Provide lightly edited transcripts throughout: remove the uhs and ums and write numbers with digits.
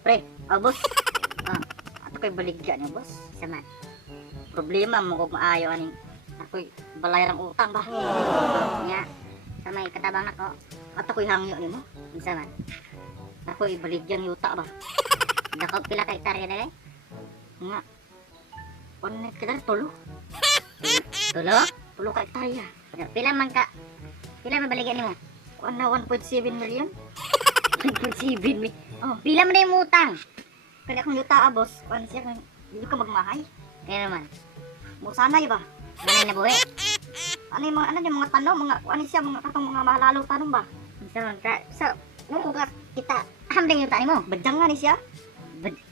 Pre, boss. Ato ko'y baligyan niya, boss. Sama. Problema mo kung maayo aning ako'y balayran utang ba? Nya. Sa may katabang nako. Ato ko'y hangyo nimo. Sama. Ako'y baligyan yuta ba? Dako pila ka hektarya dere? Nga. Panik kita tulo. Tulo? Tulo ka hektarya. Pila man ka? Pila man baligyan nimo? Kuan na 1.7 million. 1.7 mi. Oh, Pila man na yung utang? kaya akong yuta boss. Kuan siya kang hindi ka magmahay. Kaya naman. Mo sanay ba? Manay na buhi. Ano yung mga tanong, mga kuan siya, mga katong mga mahalalo tanong ba? Sama ka. So, nung ka kita hamding yung tani mo. Badyang nga ni siya.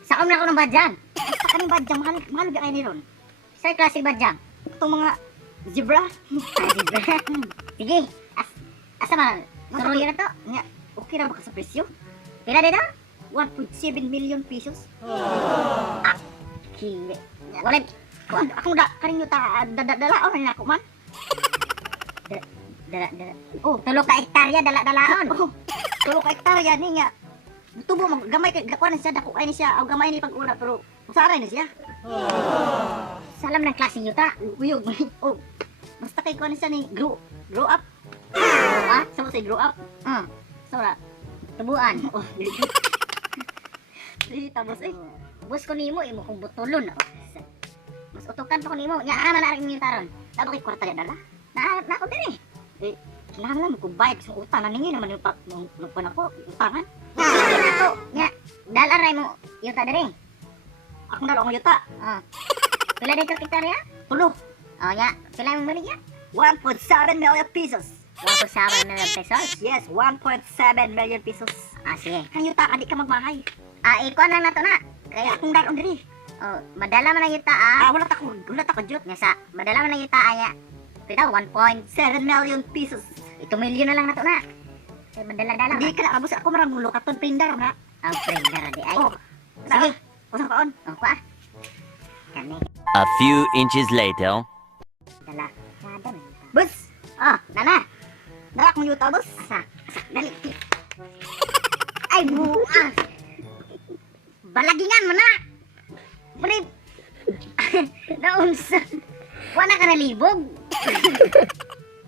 Sa na ako ng badyang. Sa kaning badyang mahal ba kayo ni ron? Sa klaseng badyang. Itong mga zebra. Sige. Asa man? Turuyo na to. Nga, okay ra ba ka sa presyo? Pila dito? 1.7 million pesos. Kili. Walay. Kuan akong kaning yuta dalaon na ako man. Dala. Oh, tulo ka hektarya dala-dalaon. Oh, tulo ka hektarya ni nga. Tubo mo gamay kay kuan siya dako kay ni siya o gamay ni pag-una pero usaray na siya. Salam ng klaseng yuta. Uyog. Oh. Basta kay kuan siya ni grow up. Ha? Sa mo say grow up. Sora. Tubuan. Oh, dili tapos Bus ko nimo imo kung butulon. Mas utukan pa ko nimo. Nya ana na rin yung taron. dapat kay kwarta dala. Na ako din eh. Kailangan mo kung bayad sa utang naningin naman yung pag ako utangan. Ako. Nya. Dalaray mo yuta diri. Ako na lang yuta. Pila dito hektarya? Tulo. Oh, nya. Pila mong baligya? 1.7 million pesos. 1.7 million pesos. Yes, 1.7 million pesos. Sige. Kang yuta ka di ka magmahay. Ikuan lang na to na. Kaya akong daron diri. Oh, madala man ang yuta Wala ta ko jut. Nya sa, madala man ang yuta aya. Pila 7 million pesos. 1 million na lang na to na. Ay, madala-dala Hindi ka na abos ako marang lukaton pindar na. Ang prender di ay. Oh. Sige. Usang kaon. Kwa. Kani A few inches later. dala. Kada man. Bus. Nana. Dara akong yuta bus. Asa, dali. Ay, buang. Balagingan mo na. Pre. Naunsa. Wala ka nalibog.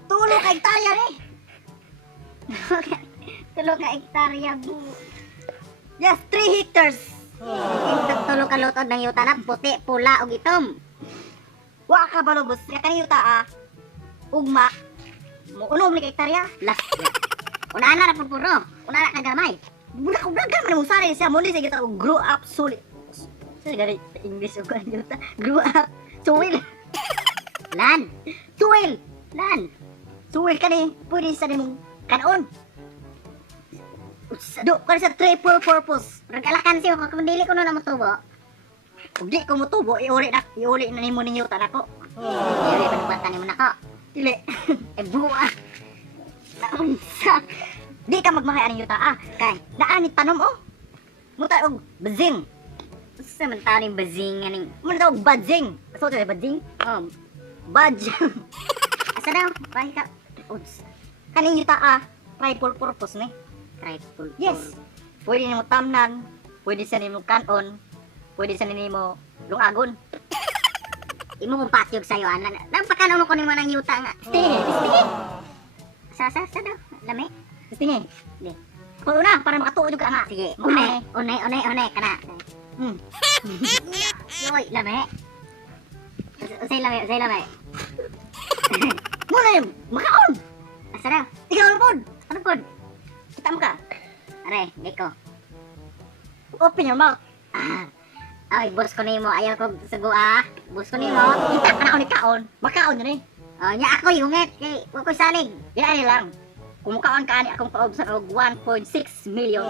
Tulo ka hektarya ni. Tulo ka hektarya bu. Yes, 3 hectares. Tulo ka lutod ng yuta na puti, pula ug itom. Wa ka balo bus. Kaya kang yuta ugma. Mo unom ni ka hektarya. Last. Una na puro. Una na kagamay. Muna ko blagan man mo sari siya mo ni sige ta grow up solid. Sa gari English ko ang yuta. Grow up. Suwil. Lan. Suwil. Lan. Suwil ka ni. Pwede sa nimong kanon. Do ka sa triple purpose. Regalakan siya kung dili ko na matubo. Ug di ko motubo iuli na nimo ninyo tanako. Dili pa nabatan mo nako. Dili. Buwa. Naunsa. Di ka magmahay aning yuta kay naani tanom Muta og bazing. Sa man taning bazing aning. Muna ta og badzing. So ta badzing. Badge. Asa daw? Pahi ka. Uds. Kaning yuta triple purpose ni. Trifle. Yes. Pwede nimo tamnan, pwede sa nimo kanon, pwede sa nimo lungagon. Imo kong patyog sa'yo, ana. Nampakano mo ko nimo ng yuta nga. Stingi. Sa daw. Lami. Stingi. Di. Kuno na para makatuo jud ka nga. Sige. Unay. Unay. Kana. Yoy, lami. Usay lami. Muna yun, makaon. Asa daw? Ikaw na pod. Ano pod? Kita mo ka. Aray, Geko. Open your mouth. Ay, boss ko nimo. Ayaw ko sugo Boss ko nimo. Kita ka na ako ni kaon. Makaon yun eh. Nya ako yungit. Kay, wag ko salig. Yan lang. Kung makaon ka ani akong paob sa 1.6 million.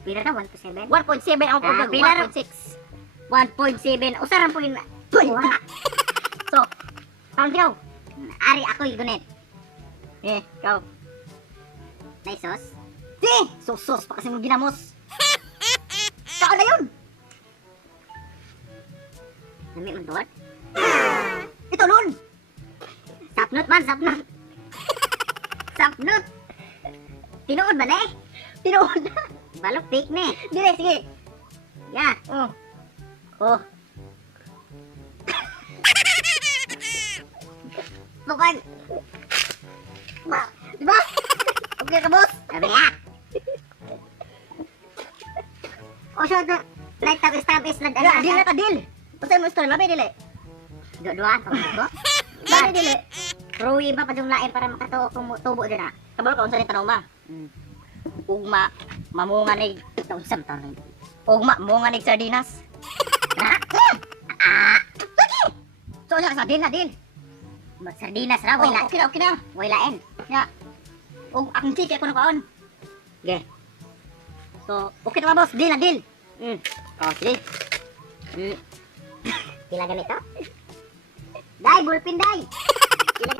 Pila na? 1.7? 1.7 ang pagdag. Pila na? 1.6. 1.7. Usaran po yun. Tuy. So, kaon ikaw. Ari ako gunit. Ikaw. May sauce? Si! Sos pa kasi mong ginamos. Kaon na yun. Lami mo doon? Ito nun. Sapnot man, sapnot. Sapnot. Tinuod ba na eh? Tinuod na. Balok fake ni. Dire, sige. Ya. Oh. Oh. Bukan. Di ba? Okay ka, boss? Sabi ya. Oh, so the like tabis na Ya, deal na ta, deal. Basta mo store, labi, dili. Dua-duaan pa ko. Labi, dili. Ruwi ba padumlain para makatuo kung tubo din na. Kabalo ka, unsa ni tanong ma? Ugma, mamunga ni, Taon-sam taon. ugma, munga ni sardinas. So, siya sa deal na, deal. Sardinas ra Oh, wala. okay na, okay na. Wailain. Ya. Og akong ticket ko na kaon. Okay. So, okay na ba, boss? Deal na, deal. Oh, sige. Pila ganito? Dai, bulpin dai. Pila